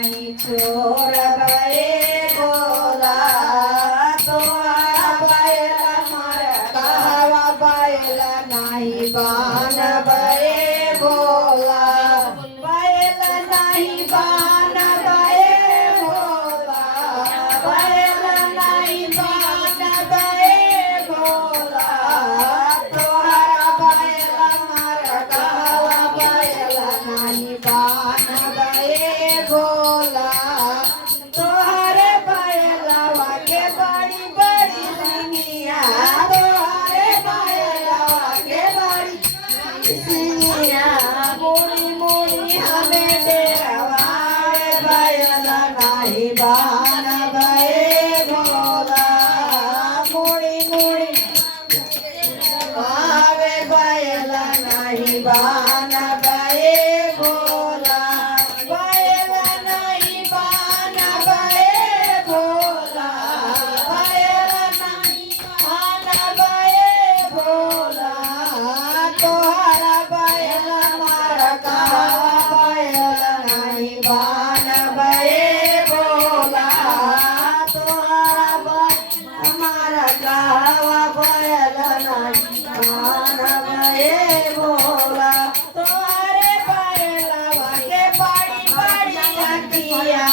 नहीं चोर भये भोला तोहरा बैला मार कहवा बैला नहीं बान भये भोला बैला नहीं बान भये भोला बैला नहीं बान भये भोला तोहरा बैला मार कहवा बैला नहीं बान भये भोला तोहरे बैलवा के बड़ी बड़ी सिंगिया तोहरे बैलवा के बड़ी सिंगिया मुड़ी मुड़ी हमें डेरवाए बैला नाही बान भये भोला मुड़ी मुड़ी आवे बैला नाही बान भये भोला बैला नहीं बान भये भोला बैला नहीं बान भये भोला तोहरा बैला मार कहवा बैला नहीं बान भये भोला तोहरा बैला मार कहवा बैला नहीं बान भये भोला तोहरे बैलवा के बड़ी बड़ी अखिया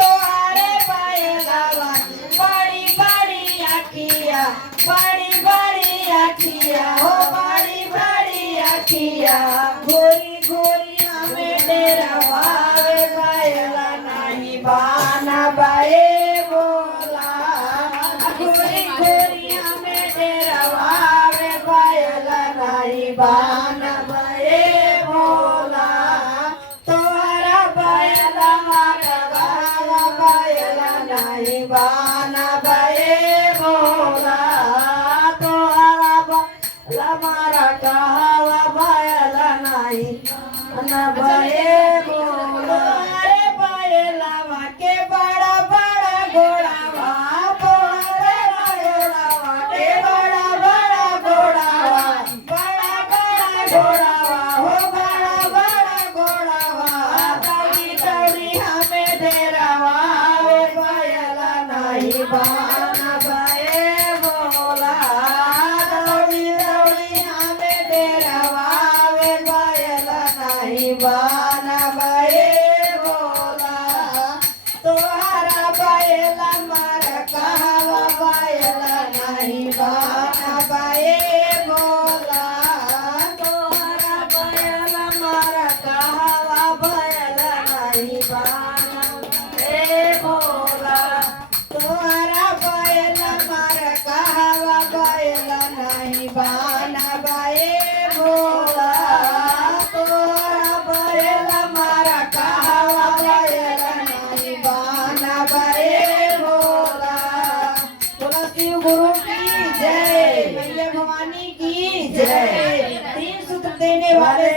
तोहरे बैलवा बड़ी बड़ी अखिया बड़ी बड़ी अखिया हो बड़ी बड़ी अखिया घोरी घोरी हमें डेरवावे बैला नहीं बान भये भोला घोरी घोरी हमें डेरवावे बैला नहीं बान भये भोला तोहरा बैला मार कहवा बैला नहीं बान भये भोला तोहरा बैला मार कहवा बैला नहीं बान भये भोला तोहरे बैलवा के बड़ा बड़ा घोड़ावा तोहरे बैलवा के बड़ा बड़ा घोड़ावा हो बड़ा बड़ा घोड़ावा दौड़ी दौड़ी हमें डेरवावे बैला नहीं बान भये भोला दौड़ी दौड़ी हमें डेरवावे बैला नहीं बान भये भोला तोहरा बैला मार कहवा बैला नहीं बान भये भोला तोहरा बैला मार कहवा बैला नहीं बान भये भोला तोहरा बैला मार कहवा बैला नहीं बान भये भोला तोहरा बैला मार कहवा बैला नहीं बान भये भोला बोला शिव गुरु की जय, मैया भवानी की जय। तीन सूत्र देने वाले